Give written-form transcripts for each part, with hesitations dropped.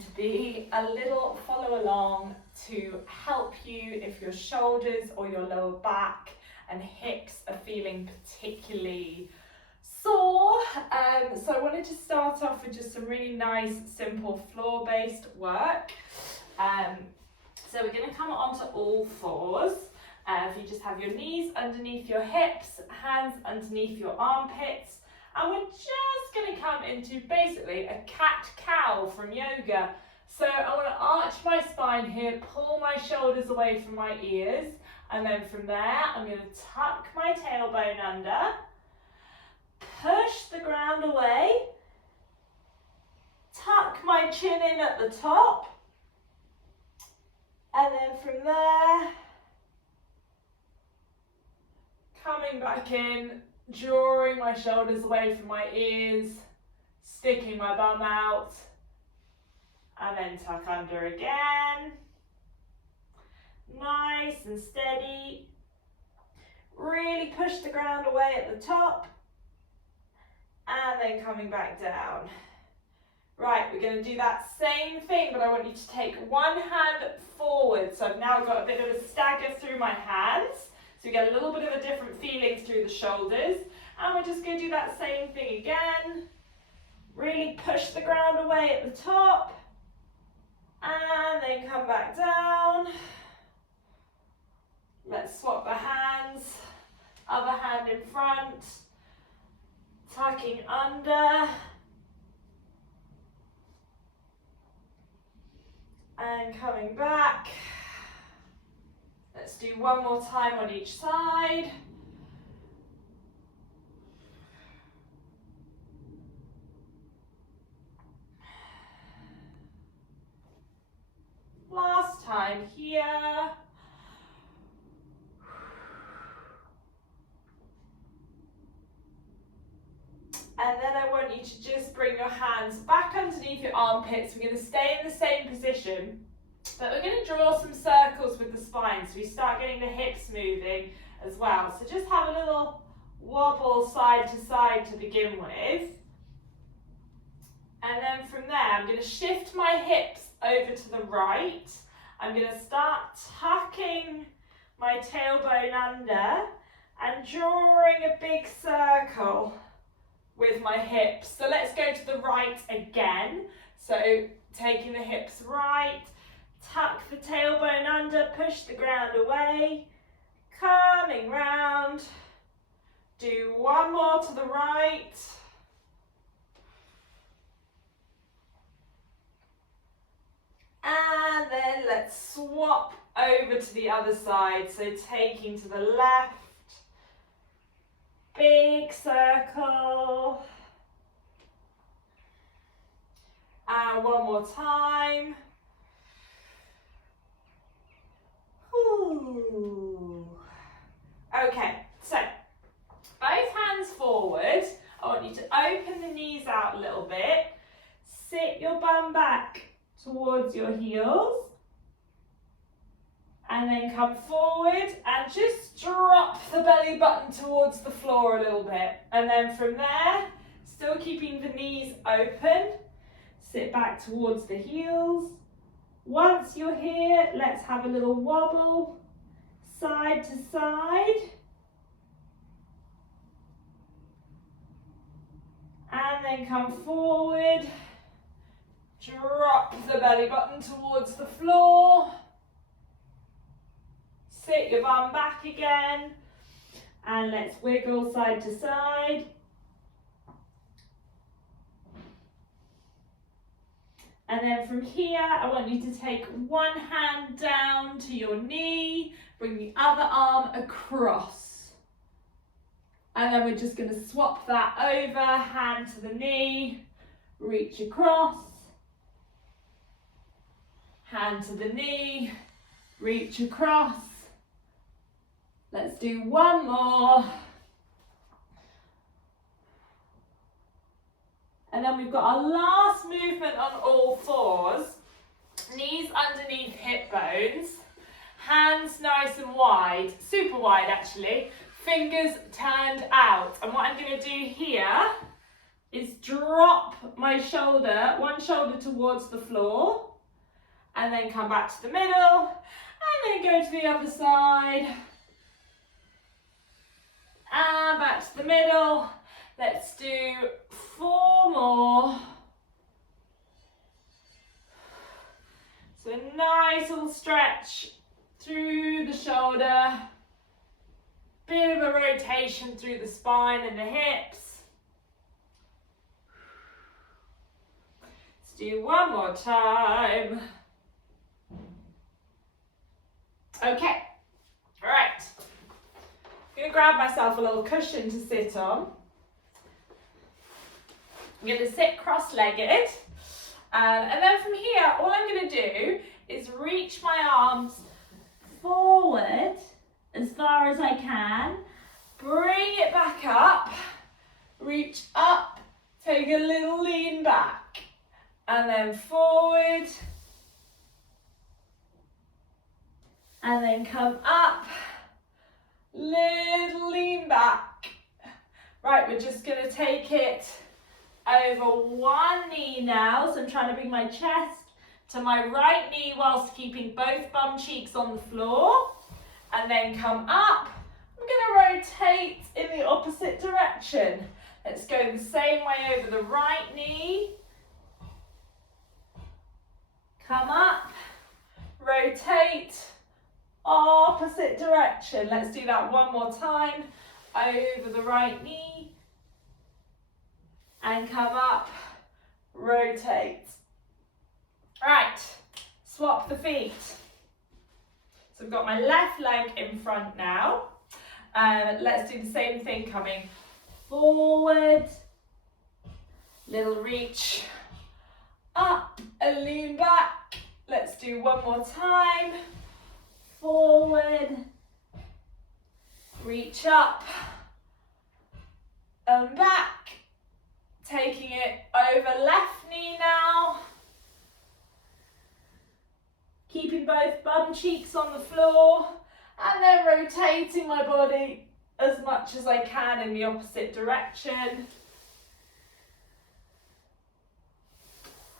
to be a little follow along to help you if your shoulders or your lower back and hips are feeling particularly sore. So I wanted to start off with just some really nice, simple floor-based work. So we're going to come onto all fours. If you just have your knees underneath your hips, hands underneath your armpits, and we're just going to come into basically a cat-cow from yoga. So I want to arch my spine here, pull my shoulders away from my ears, and then from there I'm going to tuck my tailbone under, push the ground away, tuck my chin in at the top, and then from there, coming back in, drawing my shoulders away from my ears, sticking my bum out, and then tuck under again. Nice and steady. Really push the ground away at the top, and then coming back down. Right, we're going to do that same thing, but I want you to take one hand forward. So I've now got a bit of a stagger through my hands. So you get a little bit of a different feeling through the shoulders. And we're just going to do that same thing again. Really push the ground away at the top. And then come back down. Let's swap the hands. Other hand in front. Tucking under. And coming back. Let's do one more time on each side. Last time here. And then I want you to just bring your hands back underneath your armpits. We're going to stay in the same position, but we're going to draw some circles with the spine so we start getting the hips moving as well. So just have a little wobble side to side to begin with. And then from there, I'm going to shift my hips over to the right. I'm going to start tucking my tailbone under and drawing a big circle with my hips. So let's go to the right again. So taking the hips right, tuck the tailbone under, push the ground away, coming round. Do one more to the right. And then let's swap over to the other side. So taking to the left, big circle. And one more time. Ooh. Okay, so both hands forward. I want you to open the knees out a little bit. Sit your bum back towards your heels. And then come forward and just drop the belly button towards the floor a little bit. And then from there, still keeping the knees open, sit back towards the heels. Once you're here, let's have a little wobble, side to side. And then come forward, drop the belly button towards the floor. Sit your bum back again, and let's wiggle side to side. And then from here, I want you to take one hand down to your knee, bring the other arm across. And then we're just going to swap that over, hand to the knee, reach across, hand to the knee, reach across. Let's do one more. And then we've got our last movement on all fours. Knees underneath hip bones. Hands nice and wide, super wide actually. Fingers turned out. And what I'm going to do here, is drop my shoulder, one shoulder towards the floor, and then come back to the middle, and then go to the other side, and back to the middle. Let's do 4 more. So a nice little stretch through the shoulder, bit of a rotation through the spine and the hips. Let's do 1 more time. Okay, all right. I'm gonna grab myself a little cushion to sit on. I'm gonna sit cross-legged. And then from here, all I'm going to do is reach my arms forward as far as I can, bring it back up, reach up, take a little lean back, and then forward, and then come up, little lean back. Right, we're just going to take it over one knee now, so I'm trying to bring my chest to my right knee whilst keeping both bum cheeks on the floor, and then come up. I'm going to rotate in the opposite direction. Let's go the same way over the right knee, come up, rotate, opposite direction. Let's do that one more time, over the right knee, and come up, rotate. Right, swap the feet. So I've got my left leg in front now. Let's do the same thing, coming forward, little reach, up and lean back. Let's do one more time. Forward, reach up and back. Taking it over left knee now. Keeping both bum cheeks on the floor, and then rotating my body as much as I can in the opposite direction.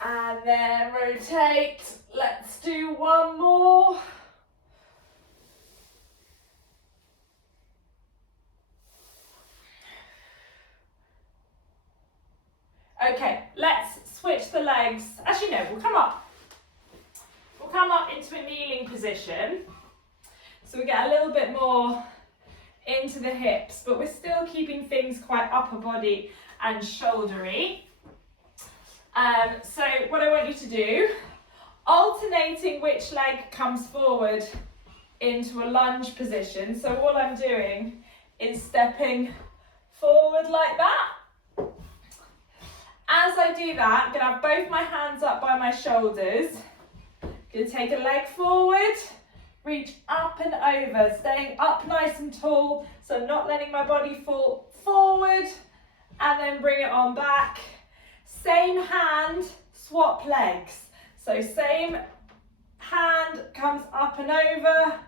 And then rotate. Let's do one more. Okay, let's switch the legs. Actually, no, we'll come up. We'll come up into a kneeling position. So we get a little bit more into the hips, but we're still keeping things quite upper body and shouldery. So what I want you to do, alternating which leg comes forward into a lunge position. So all I'm doing is stepping forward like that. As I do that, I'm going to have both my hands up by my shoulders. I'm going to take a leg forward, reach up and over, staying up nice and tall, so I'm not letting my body fall forward, and then bring it on back. Same hand, swap legs. So same hand comes up and over,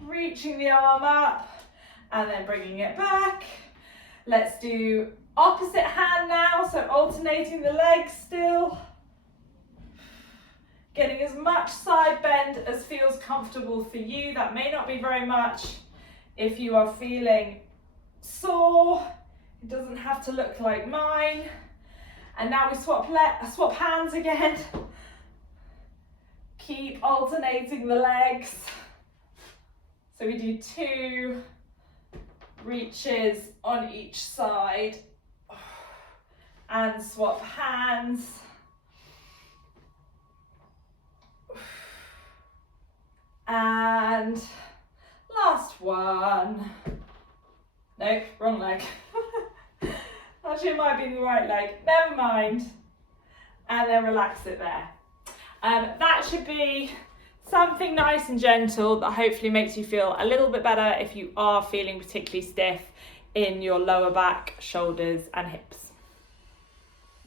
reaching the arm up, and then bringing it back. Let's do opposite hand now, so alternating the legs still. Getting as much side bend as feels comfortable for you. That may not be very much if you are feeling sore. It doesn't have to look like mine. And now we swap hands again. Keep alternating the legs. So we do 2 reaches on each side. And swap hands. And last one. Nope, wrong leg. Actually, it might be the right leg. Never mind. And then relax it there. That should be something nice and gentle that hopefully makes you feel a little bit better if you are feeling particularly stiff in your lower back, shoulders and hips.